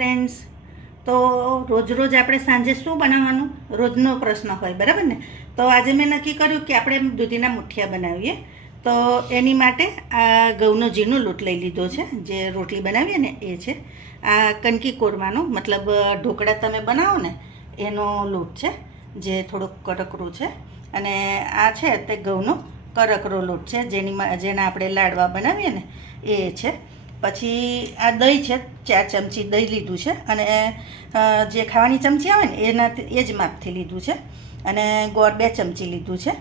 Friends, તો રોજ આપણે સાંજે શું બનાવવાનું રોજનો પ્રશ્ન હોય, બરાબર ને? તો આજે મેં નક્કી કર્યું કે આપણે દૂધીના મુઠિયા બનાવીએ. તો એની માટે આ ઘઉંનો ઝીણો લોટ લઈ લીધો છે, જે રોટલી બનાવીએ ને એ છે. આ કણકી કોરવાનો મતલબ ઢોકળા તમે બનાવો ને એનો લોટ છે, જે થોડોક કડકરો છે. અને આ છે તે ઘઉંનો કરકરો લોટ છે, જેના આપણે લાડવા બનાવીએ ને એ છે. પછી આ દહીં છે, 4 ચમચી દહીં લીધું છે, અને જે ખાવાની ચમચી આવે ને એનાથી એ જ માપથી લીધું છે. અને ગોળ 2 ચમચી લીધું છે.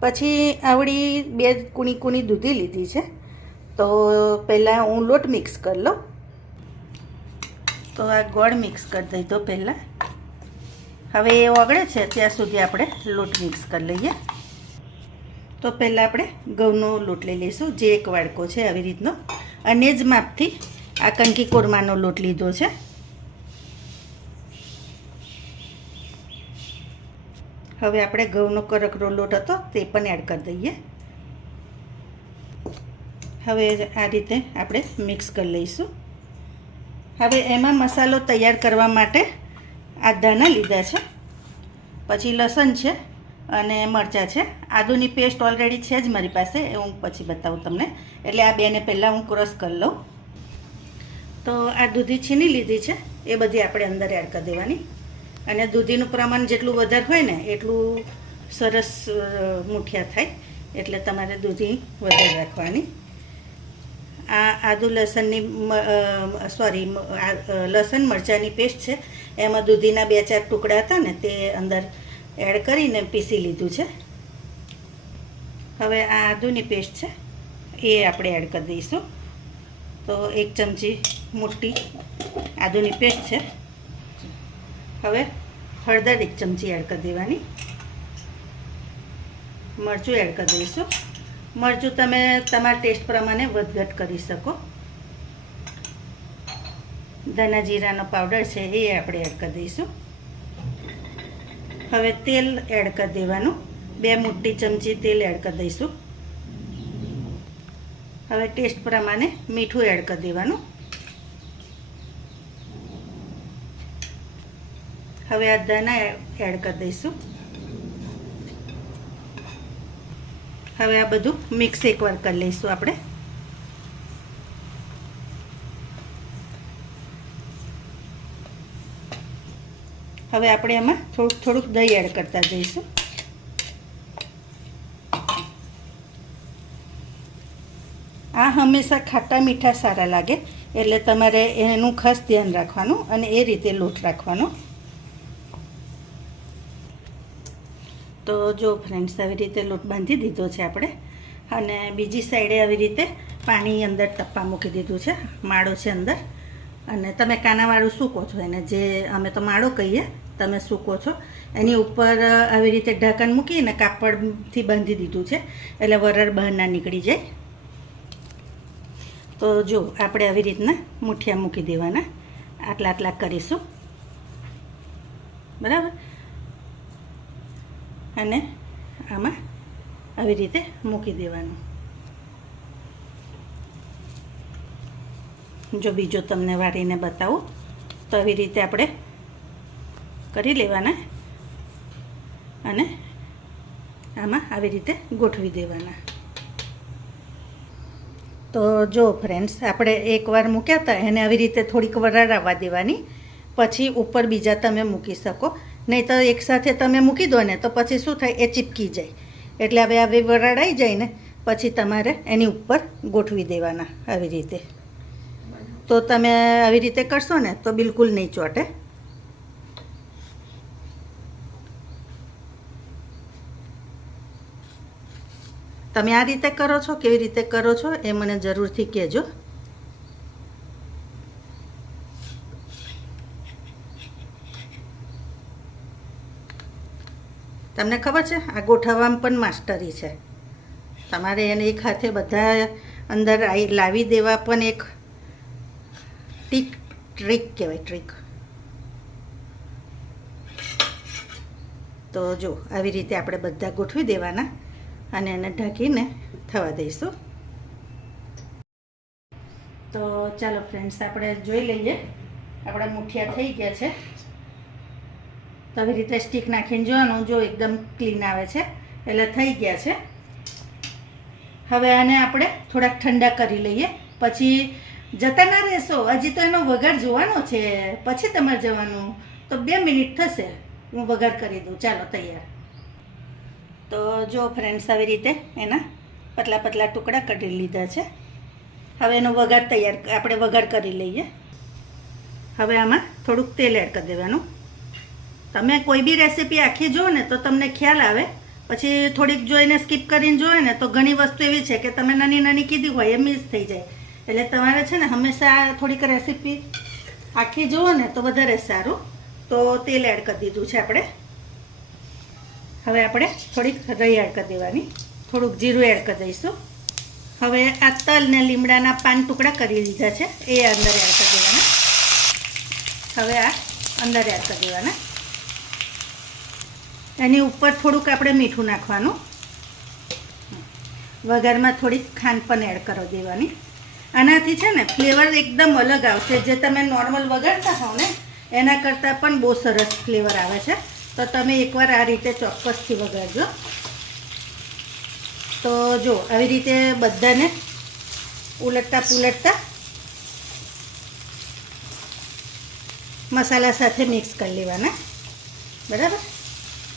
પછી આવડી 2 કૂણી દૂધી લીધી છે. તો પહેલાં હું લોટ મિક્સ કરી લઉં. તો આ ગોળ મિક્સ કરી દઈ દો પહેલાં. હવે એ ઓગળે છે ત્યાં સુધી આપણે લોટ મિક્સ કરી લઈએ. તો પહેલાં આપણે ઘઉંનો લોટ લઈ લઈશું, જે 1 વાડકો છે આવી રીતનો, અને જ માપથી આ કણકી કોરમાનો લોટ લીધો છે. હવે આપણે ઘઉંનો કરકરો લોટ હતો તે પણ એડ કરી દઈએ. હવે આ રીતે આપણે મિક્સ કરી લઈશું. હવે એમાં મસાલો તૈયાર કરવા માટે આદાના લીધા છે, પછી લસણ છે અને મરચાં છે. આદુની પેસ્ટ ઓલરેડી છે જ મારી પાસે, એ હું પછી બતાવું તમને. એટલે આ બેને પહેલાં હું ક્રશ કરી લઉં. તો આ દૂધી છીની લીધી છે, એ બધી આપણે અંદર એડ કરી દેવાની. અને દૂધીનું પ્રમાણ જેટલું વધારે હોય ને એટલું સરસ મુઠિયા થાય, એટલે તમારે દૂધી વધારે રાખવાની. આ આદુ લસણની લસણ મરચાંની પેસ્ટ છે, એમાં દૂધીના 2-4 ટુકડા હતા ને તે અંદર એડ કરીને પીસી લીધું છે. હવે આ આદુની પેસ્ટ છે એ આપણે એડ કરી દઈશું. તો 1 ચમચી મોટી આદુની પેસ્ટ છે. હવે હળદર 1 ચમચી એડ કરી દેવાની. મરચું એડ કરી દઈશું. મરચું તમે તમારા ટેસ્ટ પ્રમાણે વધઘટ કરી શકો. ધાણા જીરાનો પાવડર છે એ આપણે એડ કરી દઈશું. હવે તેલ એડ કરી દેવાનું, 2 મોટી ચમચી તેલ એડ કરી દઈશું. હવે ટેસ્ટ પ્રમાણે મીઠું એડ કરી દેવાનું. હવે આ ધાણા એડ કરી દઈશું. હવે આ બધું મિક્સ એકવાર કરી લઈશું આપણે. હવે આપણે એમાં થોડુંક દહીં એડ કરતા જઈશું. આ હંમેશા ખાટા મીઠા સારા લાગે, એટલે તમારે એનું ખાસ ધ્યાન રાખવાનું અને એ રીતે લોટ રાખવાનો. તો જો ફ્રેન્ડ્સ, આવી રીતે લોટ બાંધી દીધો છે આપણે. અને બીજી સાઈડે આવી રીતે પાણી અંદર ટપ્પા મૂકી દીધું છે, માળો છે અંદર. અને તમે કાનાવાળું શું કહો છો એને, જે અમે તો માળો કહીએ, તમે શું કહો છો. એની ઉપર આવી રીતે ઢાંકણ મૂકીને કાપડથી બાંધી દીધું છે, એટલે વરાળ બહાર ના નીકળી જાય. તો જો આપણે આવી રીતના મુઠિયા મૂકી દેવાના, આટલા કરીશું, બરાબર. અને આમાં આવી રીતે મૂકી દેવાનું. જો બીજો તમને વાળીને બતાવું તો આવી રીતે આપણે કરી લેવાના અને આમાં આવી રીતે ગોઠવી દેવાના. તો જો ફ્રેન્ડ્સ, આપણે એકવાર મૂક્યા હતા એને આવી રીતે થોડીક વરાળ આવવા દેવાની, પછી ઉપર બીજા તમે મૂકી શકો. નહીં તો એકસાથે તમે મૂકી દો ને તો પછી શું થાય, એ ચીપકી જાય. એટલે હવે આવી વરાળ આવી જાય ને પછી તમારે એની ઉપર ગોઠવી દેવાના આવી રીતે. તો તમે આવી રીતે કરશો ને તો બિલકુલ નહીં ચોંટે. તમે આ રીતે કરો છો, કેવી રીતે કરો છો એ મને જરૂરથી કહેજો. તમને ખબર છે, આ ગોઠવવામાં પણ માસ્ટરી છે. તમારે એને એક હાથે બધા અંદર લાવી દેવા પણ એક ટ્રીક કહેવાય, ટ્રીક. તો જો આવી રીતે આપણે બધા ગોઠવી દેવાના અને એને ઢાંકીને થવા દઈશું. તો ચાલો ફ્રેન્ડ્સ, આપણે જોઈ લઈએ. આપણા મુઠિયા થઈ ગયા છે. તો આવી રીતે સ્ટીક નાખીને જોવાનું, જો એકદમ ક્લીન આવે છે એટલે થઈ ગયા છે. હવે આને આપણે થોડાક ઠંડા કરી લઈએ. પછી જતા ના રહેશો, હજી તો એનો વઘાર જોવાનો છે, પછી તમારે જવાનું. તો 2 મિનિટ થશે, હું વઘાર કરી દઉં. ચાલો, તૈયાર. તો જો ફ્રેન્ડ્સ, આવી રીતે એના પતલા પતલા ટુકડા કરી લીધા છે. હવે એનો વઘાર તૈયાર, આપણે વઘાર કરી લઈએ. હવે આમાં થોડુંક તેલ એડ કરી દેવાનું. તમે કોઈ બી રેસીપી આખી જુઓ ને તો તમને ખ્યાલ આવે. પછી થોડીક જોઈને સ્કીપ કરીને જોવે ને તો ઘણી વસ્તુ એવી છે કે તમે નાની નાની કીધી હોય એ મિસ થઈ જાય. એટલે તમારે છે ને હંમેશા થોડીક રેસીપી આખી જુઓ ને તો વધારે સારું. તો તેલ એડ કરી દીધું છે આપણે. હવે આપણે થોડીક રઈ એડ કરી દેવાની, થોડુંક જીરું એડ કરી દઈશું. હવે આ તલ ને લીમડાના પાન ટુકડા કરી દીધા છે, એ અંદર એડ કરી દેવાના. હવે આ અંદર એડ કરી દેવાના. એની ઉપર થોડુંક આપણે મીઠું નાખવાનું. વઘારમાં થોડીક ખાંડ પણ એડ કરી દેવાની. આનાથી છે ને ફ્લેવર એકદમ અલગ આવશે. જે તમે નોર્મલ વઘારતા હોવ ને એના કરતાં પણ બહુ સરસ ફ્લેવર આવે છે. તો તમે એકવાર આ રીતે ચોક્કસથી વઘારજો. તો જો આવી રીતે બધાને ઉલટતા પુલટતા મસાલા સાથે મિક્સ કરી લેવાના. બરાબર,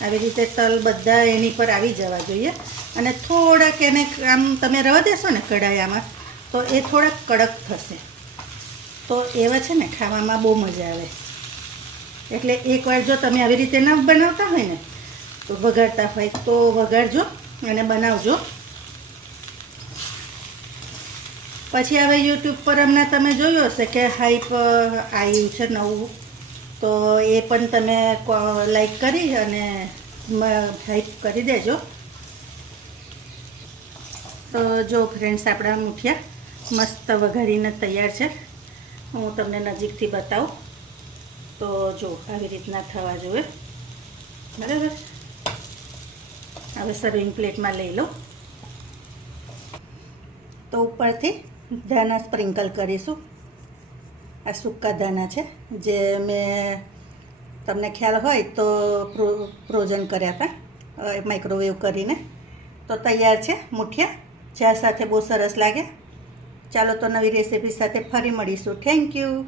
આવી રીતે તલ બધા એની પર આવી જવા જોઈએ. અને થોડાક એને આમ તમે રવા દેશો ને કઢાઈમાં તો એ થોડાક કડક થશે. તો એવા છે ને ખાવામાં બહુ મજા આવે. એટલે એકવાર જો તમે આવી રીતે ન બનાવતા હોય ને તો વઘારતા હોય તો વઘારજો અને બનાવજો. પછી હવે યુટ્યુબ પર હમણાં તમે જોયું હશે કે હાઈપ આવ્યું છે નવું, તો એ પણ તમે લાઈક કરી અને હાઈપ કરી દેજો. તો જો ફ્રેન્ડ્સ, આપણા મુઠિયા મસ્ત વઘારીને તૈયાર છે. હું તમને નજીકથી બતાવું. તો જો આવી રીતના થવા જોઈએ. બરાબર, હવે સર્વિંગ પ્લેટમાં લઈ લો. તો ઉપરથી ધાણા સ્પ્રિંકલ કરીશું. આ સૂકા ધાણા છે, જે મેં તમને ખ્યાલ હોય તો ફ્રોઝન કર્યા હતા માઇક્રોવેવ કરીને. તો તૈયાર છે મુઠિયા, ચા સાથે બહુ સરસ લાગે. ચાલો, તો નવી રેસીપી સાથે ફરી મળીશું. Thank you.